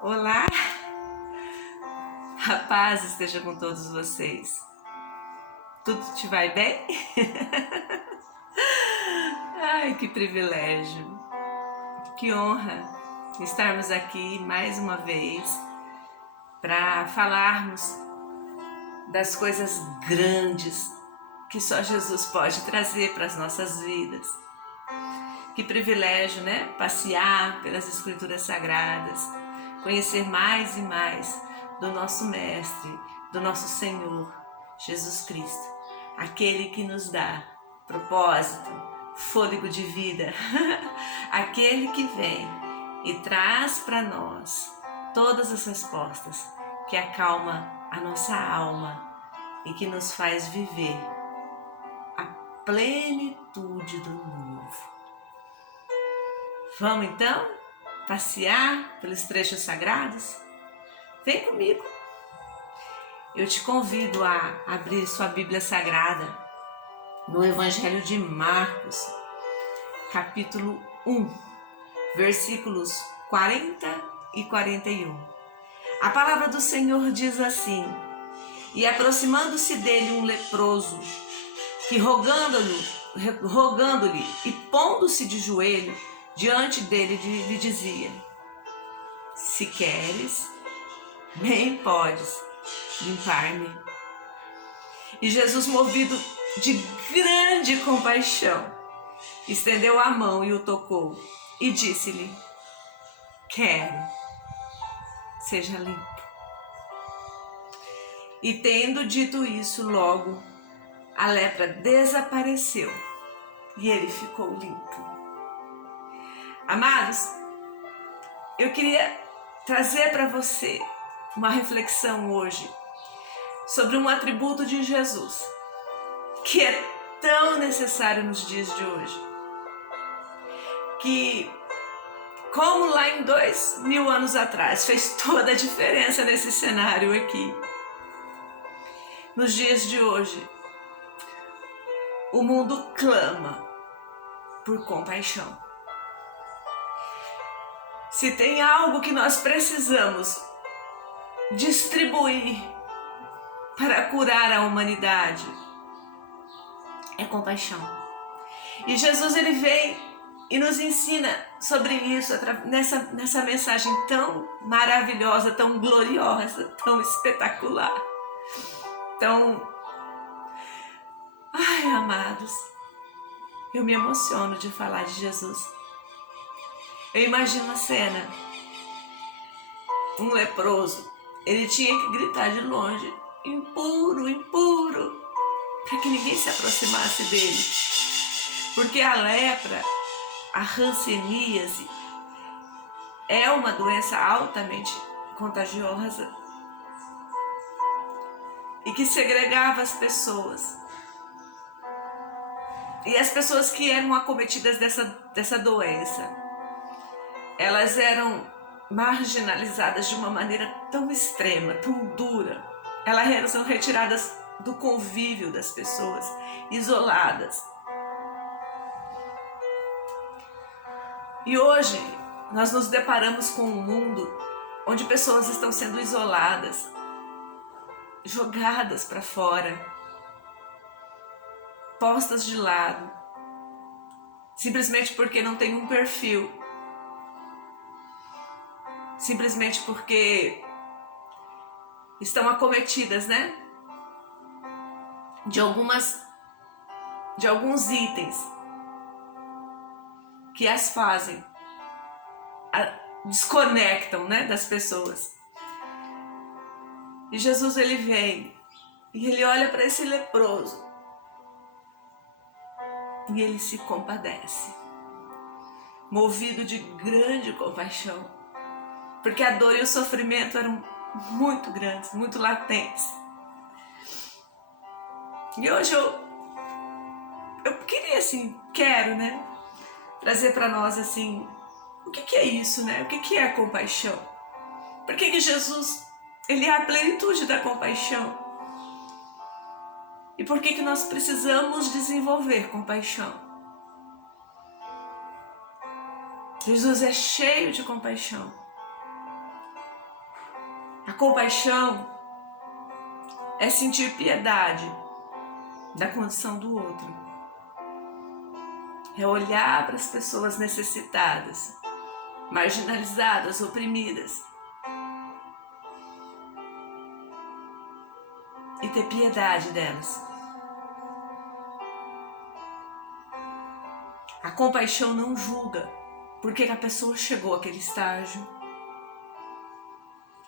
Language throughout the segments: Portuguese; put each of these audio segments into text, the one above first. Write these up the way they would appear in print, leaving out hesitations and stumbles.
Olá, a paz esteja com todos vocês. Tudo te vai bem? Ai, que privilégio, que honra estarmos aqui mais uma vez para falarmos das coisas grandes que só Jesus pode trazer para as nossas vidas. Que privilégio, né? Passear pelas Escrituras Sagradas, conhecer mais e mais do nosso Mestre, do nosso Senhor, Jesus Cristo, aquele que nos dá propósito, fôlego de vida, aquele que vem e traz para nós todas as respostas que acalma a nossa alma e que nos faz viver a plenitude do novo. Vamos então passear pelos trechos sagrados? Vem comigo! Eu te convido a abrir sua Bíblia Sagrada no Evangelho de Marcos, capítulo 1, versículos 40 e 41. A palavra do Senhor diz assim: E aproximando-se dele um leproso, que rogando-lhe e pondo-se de joelho diante dele, lhe dizia: Se queres, bem podes limpar-me. E Jesus, movido de grande compaixão, estendeu a mão e o tocou, e disse-lhe: Quero, seja limpo. E tendo dito isso, logo a lepra desapareceu e ele ficou limpo. Amados, eu queria trazer para você uma reflexão hoje sobre um atributo de Jesus que é tão necessário nos dias de hoje, que, como lá em 2000 anos atrás, fez toda a diferença nesse cenário aqui. Nos dias de hoje, o mundo clama por compaixão. Se tem algo que nós precisamos distribuir para curar a humanidade, é compaixão. E Jesus, ele vem e nos ensina sobre isso nessa mensagem tão maravilhosa, tão gloriosa, tão espetacular. Então, ai, amados, eu me emociono de falar de Jesus. Eu imagino a cena. Um leproso, ele tinha que gritar de longe: impuro, impuro, para que ninguém se aproximasse dele. Porque a lepra, a hanseníase, é uma doença altamente contagiosa e que segregava as pessoas. E as pessoas que eram acometidas dessa doença, elas eram marginalizadas de uma maneira tão extrema, tão dura. Elas são retiradas do convívio das pessoas, isoladas. E hoje nós nos deparamos com um mundo onde pessoas estão sendo isoladas, jogadas para fora, postas de lado, simplesmente porque não tem um perfil, simplesmente porque estão acometidas, né, de alguns itens que as fazem, desconectam, né, das pessoas. E Jesus, ele vem e ele olha para esse leproso e ele se compadece, movido de grande compaixão, porque a dor e o sofrimento eram muito grandes, muito latentes. E hoje eu queria, assim, quero, né, trazer para nós, assim, o que é isso, né? O que é a compaixão? Por que Jesus, ele é a plenitude da compaixão? E por que nós precisamos desenvolver compaixão? Jesus é cheio de compaixão. A compaixão é sentir piedade da condição do outro. É olhar para as pessoas necessitadas, marginalizadas, oprimidas e ter piedade delas. A compaixão não julga porque a pessoa chegou àquele estágio.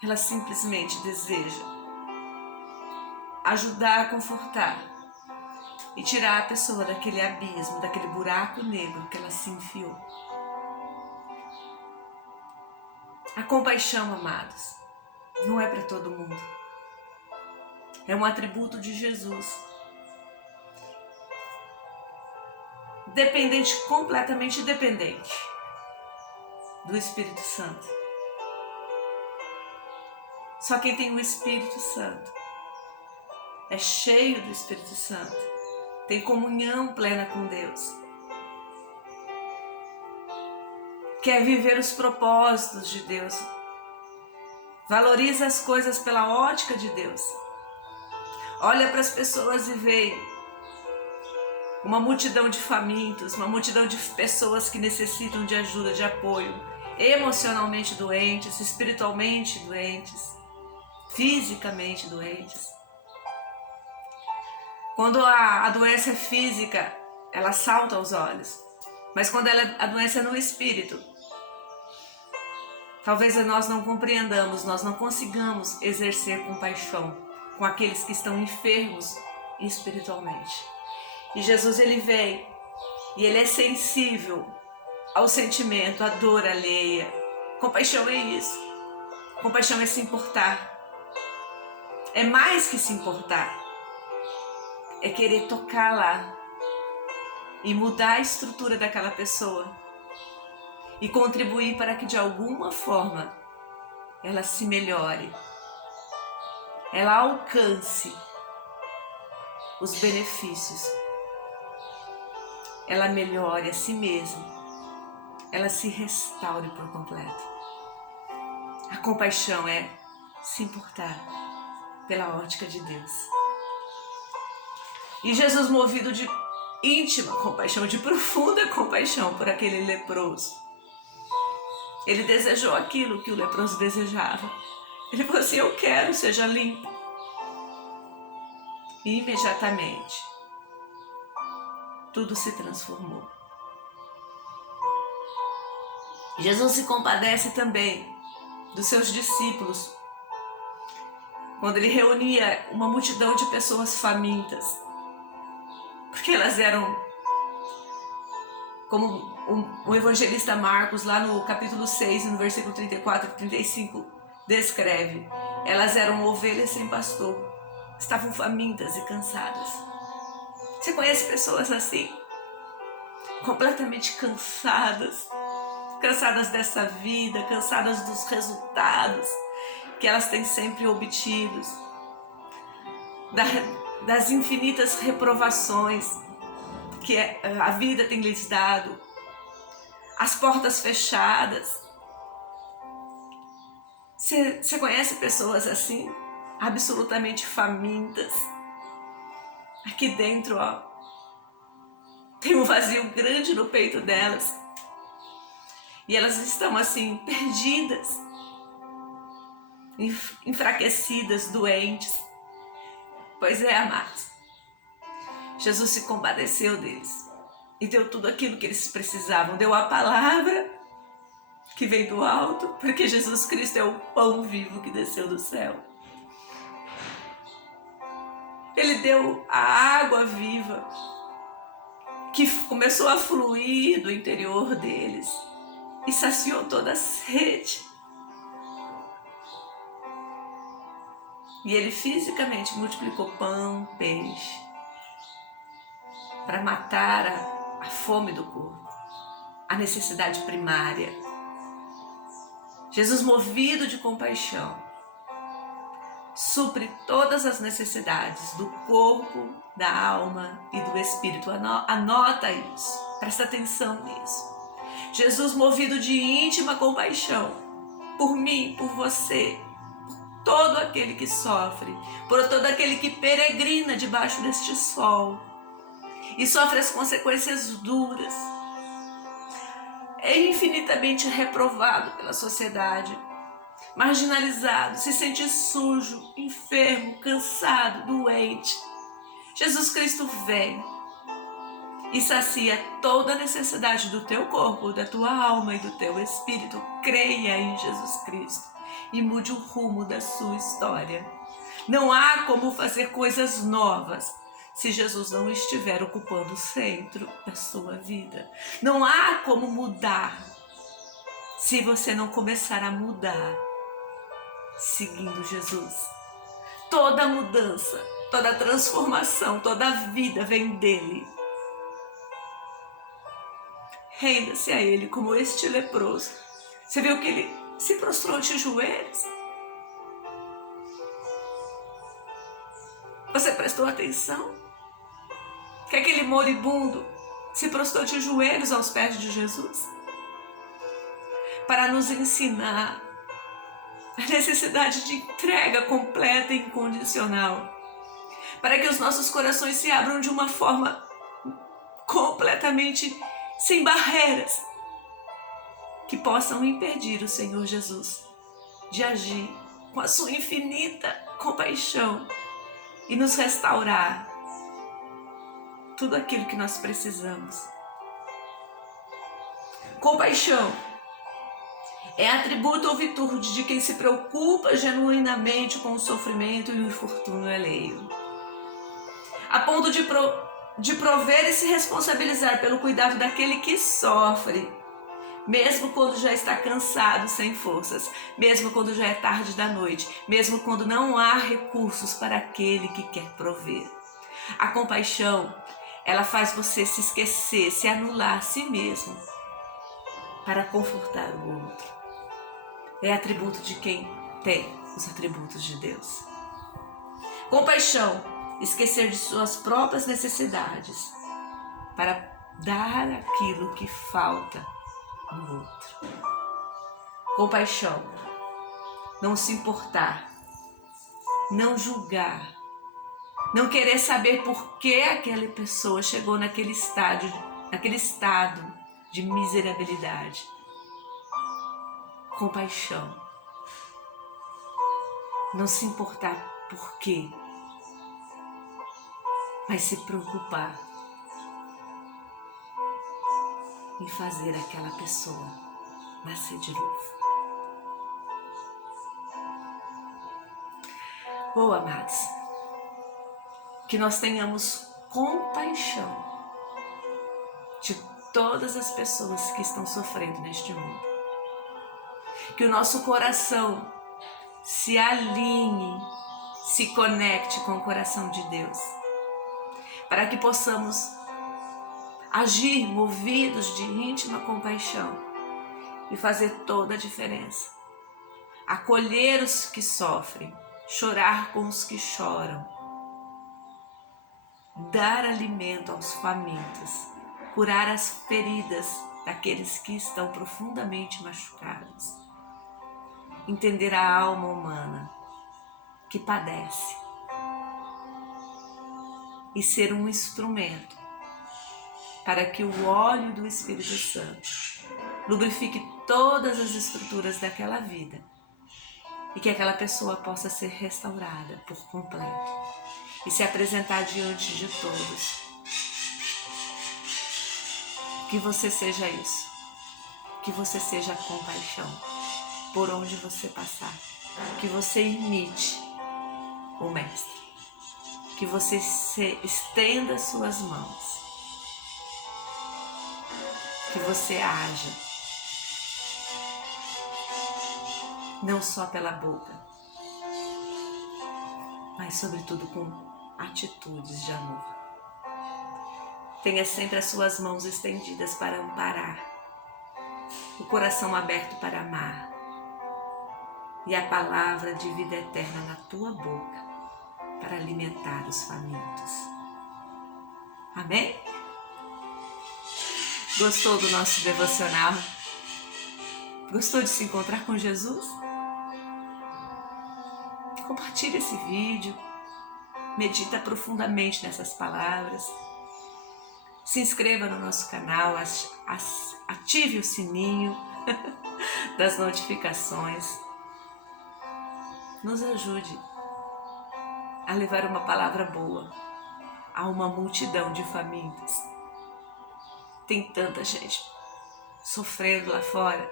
Ela simplesmente deseja ajudar a confortar e tirar a pessoa daquele abismo, daquele buraco negro que ela se enfiou. A compaixão, amados, não é para todo mundo. É um atributo de Jesus. Dependente, completamente dependente do Espírito Santo. Só quem tem o Espírito Santo é cheio do Espírito Santo, tem comunhão plena com Deus, quer viver os propósitos de Deus, valoriza as coisas pela ótica de Deus, olha para as pessoas e vê uma multidão de famintos, uma multidão de pessoas que necessitam de ajuda, de apoio, emocionalmente doentes, espiritualmente doentes, fisicamente doentes. Quando a doença é física, ela salta aos olhos, mas quando a doença é no espírito, talvez nós não compreendamos, nós não consigamos exercer compaixão com aqueles que estão enfermos espiritualmente. E Jesus, ele vem e ele é sensível ao sentimento, à dor alheia. Compaixão é isso. Compaixão é se importar. É mais que se importar. É querer tocar lá e mudar a estrutura daquela pessoa e contribuir para que de alguma forma ela se melhore, ela alcance os benefícios, ela melhore a si mesma, ela se restaure por completo. A compaixão é se importar pela ótica de Deus. E Jesus, movido de íntima compaixão, de profunda compaixão por aquele leproso, ele desejou aquilo que o leproso desejava. Ele falou assim: eu quero, seja limpo. E imediatamente tudo se transformou. Jesus se compadece também dos seus discípulos, quando ele reunia uma multidão de pessoas famintas, porque elas eram, como o evangelista Marcos, lá no capítulo 6, no versículo 34 e 35, descreve, elas eram ovelhas sem pastor, estavam famintas e cansadas. Você conhece pessoas assim? Completamente cansadas dessa vida, cansadas dos resultados que elas têm sempre obtidos, das infinitas reprovações que a vida tem lhes dado, as portas fechadas. Você conhece pessoas assim? Absolutamente famintas. Aqui dentro, tem um vazio grande no peito delas. E elas estão assim, perdidas, enfraquecidas, doentes. Pois é, amados, Jesus se compadeceu deles e deu tudo aquilo que eles precisavam. Deu a palavra que vem do alto, porque Jesus Cristo é o pão vivo que desceu do céu. Ele deu a água viva que começou a fluir do interior deles e saciou toda a sede. E ele fisicamente multiplicou pão, peixe, para matar a fome do corpo, a necessidade primária. Jesus, movido de compaixão, supre todas as necessidades do corpo, da alma e do espírito. Anota isso, presta atenção nisso. Jesus, movido de íntima compaixão por mim, por você, por todo aquele que sofre, por todo aquele que peregrina debaixo deste sol e sofre as consequências duras. É infinitamente reprovado pela sociedade, marginalizado, se sente sujo, enfermo, cansado, doente. Jesus Cristo vem e sacia toda a necessidade do teu corpo, da tua alma e do teu espírito. Creia em Jesus Cristo e mude o rumo da sua história. Não há como fazer coisas novas se Jesus não estiver ocupando o centro da sua vida. Não há como mudar se você não começar a mudar seguindo Jesus. Toda mudança, toda transformação, toda vida vem dele. Renda-se a ele como este leproso. Você viu que ele se prostrou de joelhos? Você prestou atenção? Que aquele moribundo se prostrou de joelhos aos pés de Jesus? Para nos ensinar a necessidade de entrega completa e incondicional. Para que os nossos corações se abram de uma forma completamente sem barreiras, que possam impedir o Senhor Jesus de agir com a sua infinita compaixão e nos restaurar tudo aquilo que nós precisamos. Compaixão é atributo ou virtude de quem se preocupa genuinamente com o sofrimento e o infortúnio alheio, a ponto de prover e se responsabilizar pelo cuidado daquele que sofre, mesmo quando já está cansado, sem forças, mesmo quando já é tarde da noite, mesmo quando não há recursos para aquele que quer prover. A compaixão, ela faz você se esquecer, se anular a si mesmo para confortar o outro. É atributo de quem tem os atributos de Deus. Compaixão, esquecer de suas próprias necessidades para dar aquilo que falta no outro. Compaixão, não se importar, não julgar, não querer saber por que aquela pessoa chegou naquele estado de miserabilidade. Compaixão, não se importar por quê, mas se preocupar em fazer aquela pessoa nascer de novo. Oh, amados, que nós tenhamos compaixão de todas as pessoas que estão sofrendo neste mundo. Que o nosso coração se alinhe, se conecte com o coração de Deus, para que possamos agir movidos de íntima compaixão e fazer toda a diferença. Acolher os que sofrem, chorar com os que choram, dar alimento aos famintos, curar as feridas daqueles que estão profundamente machucados, entender a alma humana que padece e ser um instrumento para que o óleo do Espírito Santo lubrifique todas as estruturas daquela vida e que aquela pessoa possa ser restaurada por completo e se apresentar diante de todos. Que você seja isso, que você seja compaixão por onde você passar, que você imite o Mestre, que você estenda suas mãos, que você haja, não só pela boca, mas sobretudo com atitudes de amor. Tenha sempre as suas mãos estendidas para amparar, o coração aberto para amar e a palavra de vida eterna na tua boca para alimentar os famintos. Amém? Gostou do nosso devocional? Gostou de se encontrar com Jesus? compartilhe esse vídeo, medita profundamente nessas palavras, se inscreva no nosso canal, ative o sininho das notificações, nos ajude a levar uma palavra boa a uma multidão de famintos. Tem tanta gente sofrendo lá fora.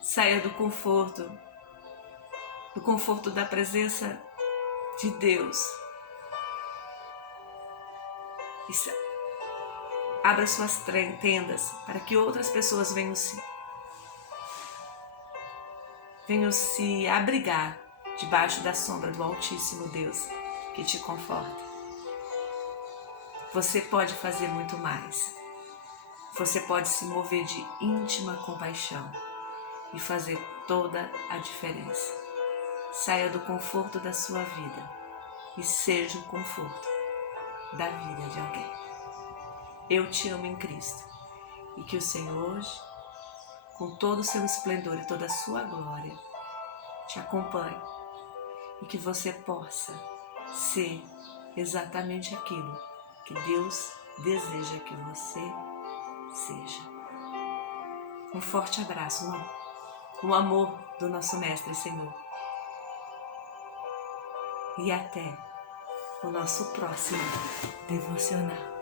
Saia do conforto da presença de Deus. Abra suas tendas para que outras pessoas venham se abrigar debaixo da sombra do Altíssimo Deus que te conforta. Você pode fazer muito mais. Você pode se mover de íntima compaixão e fazer toda a diferença. Saia do conforto da sua vida e seja o conforto da vida de alguém. Eu te amo em Cristo e que o Senhor, com todo o seu esplendor e toda a sua glória, te acompanhe e que você possa ser exatamente aquilo que Deus deseja que você seja. Um forte abraço, o amor do nosso Mestre e Senhor. E até o nosso próximo devocional.